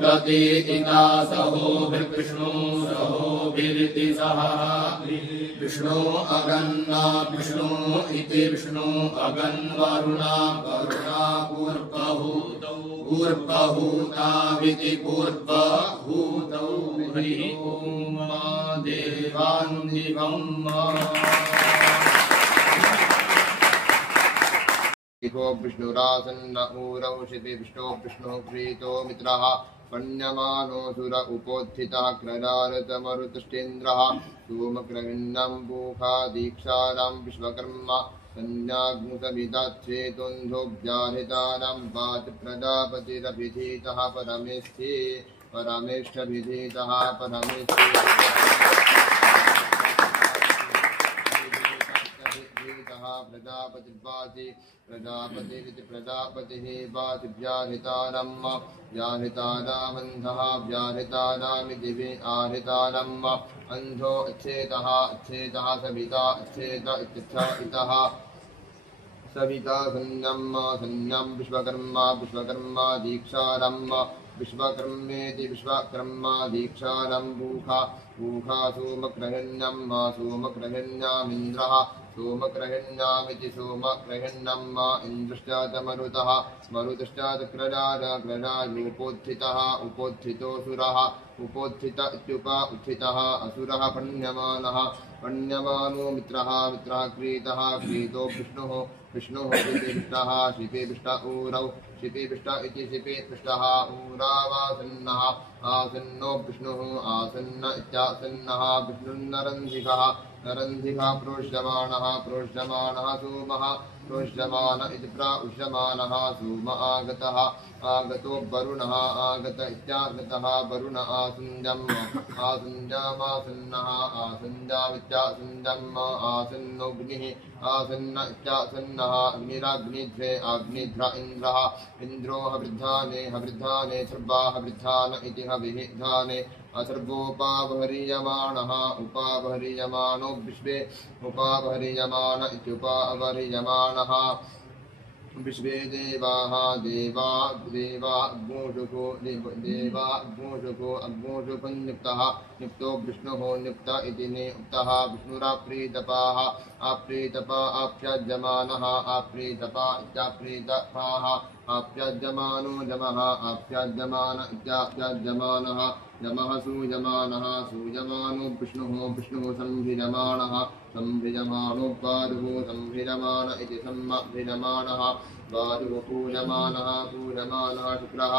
प्रतीतिना सहोभिर्विष्णु सहोभिरिति सह विष्णु अगन्ना विष्णु इति विष्णु अगन्वरुणा वरुणा पूर्वहूतौ पूर्वहूताविति पूर्वहूतौ हरिः ओम देवान्दिवम् विष्णुरासन्न ऊरौ शिपि विष्णो विष्णुः प्रीतो मित्रः पण्यमानो सुर उपोत्थितः क्रदारतमरुतुष्टेन्द्रः सोमक्रविन्नं पूखा दीक्षानां विश्वकर्मा संज्ञाग्मुसविदाच्छेतोन्धोऽभ्याहितानां वाच प्रजापतिरभिधीतः परमेष्ठे परमेष्ठभिधीतः परमेष्ठे प्रजापतिर्वाचि प्रजापतिरिति प्रजापतिः वाचिव्याहृतारम् व्याहृतानामन्धः व्याहृतानामिति आहृतारम् अन्धो अच्छेतः अच्छेतः सविता अच्छेत इत्यः सविता संज्ञं विश्वकर्मा विश्वकर्मा दीक्षारम् विश्वकर्मेति विश्वकर्मा दीक्षारं पूखा पूखा सोमक्रहिण्यं सोमक्रहिण्यामिन्द्रः सोमक्रहिण्यामिति सोमक्रहिण्यम् इन्द्रश्चात मरुतः मरुतश्चात क्रडार क्रडारूपोत्थितः उपोत्थितोऽसुरः उपोत्थित उत्थितः असुरः पण्यमानः पण्यमानो मित्रः मित्रः क्रीतः क्रीतो विष्णुः विष्णुः इति विष्टः शिपे विष्ट ऊरौ शिपे विष्ट इति शिपे विष्टः ऊरावासन्नः आसन्नो विष्णुः आसन्न इत्यासन्नः विष्णुर्नरन्धिकः नरन्धिकः प्रोष्यमाणः प्रोष्यमाणः सोमः प्रोष्यमान इति प्रोष्यमानः सोम आगतः आगतो वरुणः आगत इत्यागतः वरुण आसन्ध्यम् आसन्ध्यमासन्नः आसन्ध्यामित्यासन्ध्यम् आसन्नोऽग्निः आसन्न इत्यासन्नः अग्निराग्निध्रे अग्निध्र इन्द्रः इन्द्रो हवृद्धाने हवृद्धाने सर्वा हवृद्धान इति हविधाने असर्वोपावहरीयमाणः उपावहरीयमानो विश्वे उपावहरीयमान इत्युपावहरीयमाणः विश्वे देवाः देवा देवा अग्मोषुको देवा अग्मोषुको अग्मोषुपन्युक्तः नियुक्तो विष्णुः नियुक्त इति नियुक्तः विष्णुराप्रीतपाः आप्रीतपा आप्याज्यमानः आप्रीतपा इत्याप्रीतपाः आप्याज्यमानो यमः आप्याज्यमान इत्याप्याज्यमानः यमः सूयमानः सूयमानो विष्णुः विष्णुः संभ्रियमाणः संभ्रियमानो वायुः संभ्रियमान इति संभ्रियमाणः वायुः पूयमानः पूयमानः शुक्रः